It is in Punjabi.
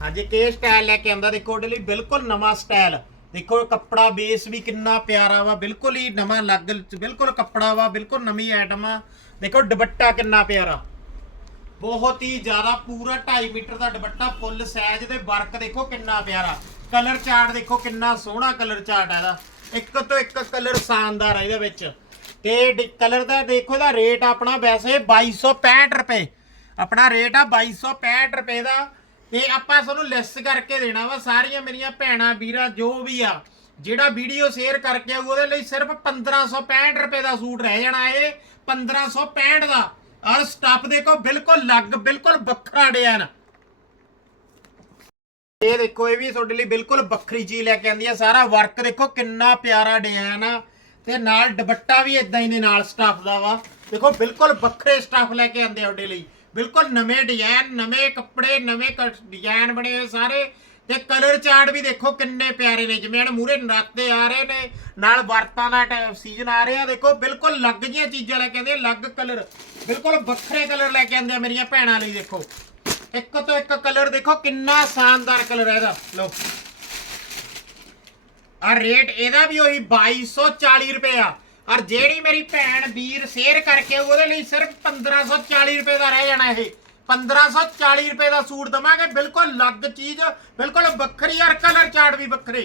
ਹਾਂਜੀ, ਕੇ ਸਟਾਈਲ ਲੈ ਕੇ ਆਂਦਾ ਦੇਖੋ, ਉਹਦੇ ਲਈ ਬਿਲਕੁਲ ਨਵਾਂ ਸਟਾਈਲ ਦੇਖੋ, ਕੱਪੜਾ ਬੇਸ ਵੀ ਕਿੰਨਾ ਪਿਆਰਾ ਵਾ, ਬਿਲਕੁਲ ਹੀ ਨਵਾਂ ਲੱਗ, ਬਿਲਕੁਲ ਕੱਪੜਾ ਵਾ, ਬਿਲਕੁਲ ਨਵੀਂ ਆਈਟਮ ਆ। ਦੇਖੋ, ਦੁਪੱਟਾ ਕਿੰਨਾ ਪਿਆਰਾ। ਬਹੁਤ ਹੀ ਜ਼ਿਆਦਾ ਪੂਰਾ 2.5 ਮੀਟਰ ਦਾ ਦੁਪੱਟਾ, ਫੁੱਲ ਸਾਈਜ਼ ਦੇ ਵਰਕ ਦੇਖੋ ਕਿੰਨਾ ਪਿਆਰਾ। ਕਲਰ ਚਾਰਟ ਦੇਖੋ ਕਿੰਨਾ ਸੋਹਣਾ ਕਲਰ ਚਾਰਟ ਹੈ ਇਹਦਾ। ਇੱਕ ਤੋਂ ਇੱਕ ਕਲਰ ਸ਼ਾਨਦਾਰ ਹੈ ਇਹਦੇ ਵਿੱਚ। ਤੇ ਕਲਰ ਦਾ ਦੇਖੋ, ਇਹਦਾ ਰੇਟ ਆਪਣਾ ਵੈਸੇ 2265 ਰੁਪਏ। ਆਪਣਾ ਰੇਟ ਆ 2265 ਰੁਪਏ ਦਾ। ਤੇ ਆਪਾਂ ਤੁਹਾਨੂੰ ਲੈਸ ਕਰਕੇ ਦੇਣਾ ਵਾ, ਸਾਰੀਆਂ ਮੇਰੀਆਂ ਭੈਣਾਂ, ਵੀਰਾਂ, ਜੋ ਵੀ ਆ, ਜਿਹੜਾ ਵੀਡੀਓ ਸ਼ੇਅਰ ਕਰਕੇ ਆਊ, ਉਹਦੇ ਲਈ ਸਿਰਫ 1565 ਰੁਪਏ ਦਾ ਸੂਟ ਰਹਿ ਜਾਣਾ ਇਹ 1565 ਦਾ। ਔਰ ਸਟੱਫ ਦੇਖੋ, ਬਿਲਕੁਲ ਲੱਗ, ਬਿਲਕੁਲ ਵੱਖਰਾ ਡਿਜ਼ਾਈਨ ਇਹ ਦੇਖੋ, ਇਹ ਵੀ ਤੁਹਾਡੇ ਲਈ ਬਿਲਕੁਲ ਵੱਖਰੀ ਚੀਜ਼ ਲੈ ਕੇ ਆਂਦੀ ਆ। ਸਾਰਾ ਵਰਕ ਦੇਖੋ, ਕਿੰਨਾ ਪਿਆਰਾ ਡਿਜ਼ਾਈਨ ਆ। ਤੇ ਨਾਲ ਦੁਪੱਟਾ ਵੀ ਇਦਾਂ ਹੀ ਨੇ ਨਾਲ ਸਟੱਫ ਦਾ ਵਾ। ਦੇਖੋ, ਬਿਲਕੁਲ ਵੱਖਰੇ ਸਟੱਫ ਲੈ ਕੇ ਆਂਦੇ ਆ ਤੁਹਾਡੇ ਲਈ। ਬਿਲਕੁਲ ਨਵੇਂ ਡਿਜ਼ਾਈਨ ਨਵੇਂ ਕੱਪੜੇ ਨਵੇਂ ਡਿਜ਼ਾਈਨ ਬਣੇ ਹੋਏ ਸਾਰੇ ਤੇ ਕਲਰ ਚਾਰਟ ਵੀ ਦੇਖੋ ਕਿੰਨੇ ਪਿਆਰੇ ਨੇ ਜਿਵੇਂ ਹਣ ਮੂਰੇ ਨਰਾਤੇ ਆ ਰਹੇ ਨੇ ਨਾਲ ਵਰਤਾਂ ਦਾ ਸੀਜ਼ਨ ਆ ਰਿਹਾ ਦੇਖੋ ਬਿਲਕੁਲ ਅਲੱਗ ਜਿਹੀਆਂ ਚੀਜ਼ਾਂ ਲੈ ਕੇ ਆਂਦੇ ਆ, ਅਲੱਗ ਕਲਰ ਬਿਲਕੁਲ ਵੱਖਰੇ ਕਲਰ ਲੈ ਕੇ ਆਂਦੇ ਆ ਮੇਰੀਆਂ ਭੈਣਾਂ ਲਈ ਦੇਖੋ। ਇੱਕ ਤੋਂ ਇੱਕ ਕਲਰ ਦੇਖੋ ਕਿੰਨਾ ਸ਼ਾਨਦਾਰ ਕਲਰ ਹੈ ਇਹਦਾ ਲਓ। ਆ ਰੇਟ ਇਹਦਾ ਵੀ ਉਹੀ 2240 ਰੁਪਏ ਆ। ਔਰ ਜਿਹੜੀ ਮੇਰੀ ਭੈਣ ਵੀਰ ਸ਼ੇਅਰ ਕਰਕੇ ਉਹਦੇ ਲਈ ਸਿਰਫ 1540 ਰੁਪਏ ਦਾ ਰਹਿ ਜਾਣਾ ਇਹ। 1540 ਰੁਪਏ ਦਾ ਸੂਟ ਦਵਾਂਗੇ, ਬਿਲਕੁਲ ਅਲੱਗ ਚੀਜ਼, ਬਿਲਕੁਲ ਵੱਖਰੀ ਔਰ ਕਲਰ ਚਾਰਟ ਵੀ ਵੱਖਰੇ।